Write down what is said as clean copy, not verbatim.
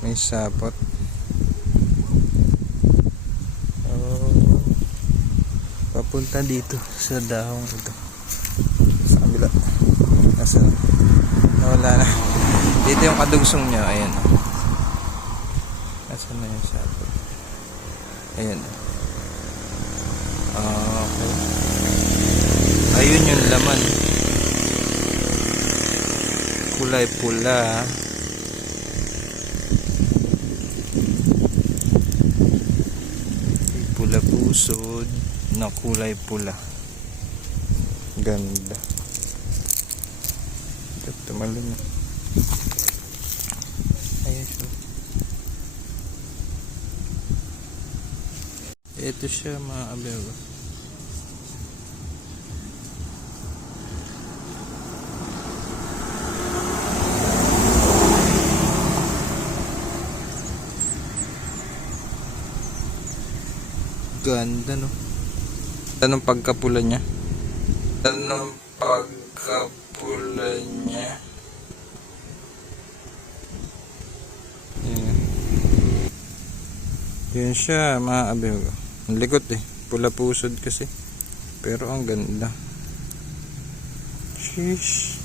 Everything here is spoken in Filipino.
May sapot. Oh, papunta dito sa dahong ito. Sa kabila. Nasa nawala na. Dito yung kadugsong niya. Ayan. Nasaan na yung sapot? Ayan. Okay. Ayun yung laman. Kulay pula. Pula pusod na kulay pula. Ganda. Tumalon na. Ayan siya. Ito siya mga abeba. Ganda no. Anong pagkapula niya? Anong pagkapula niya? Ayan. Yan siya mga abeba. Ang likot eh. Pula pusod kasi. Pero ang ganda. Sheesh.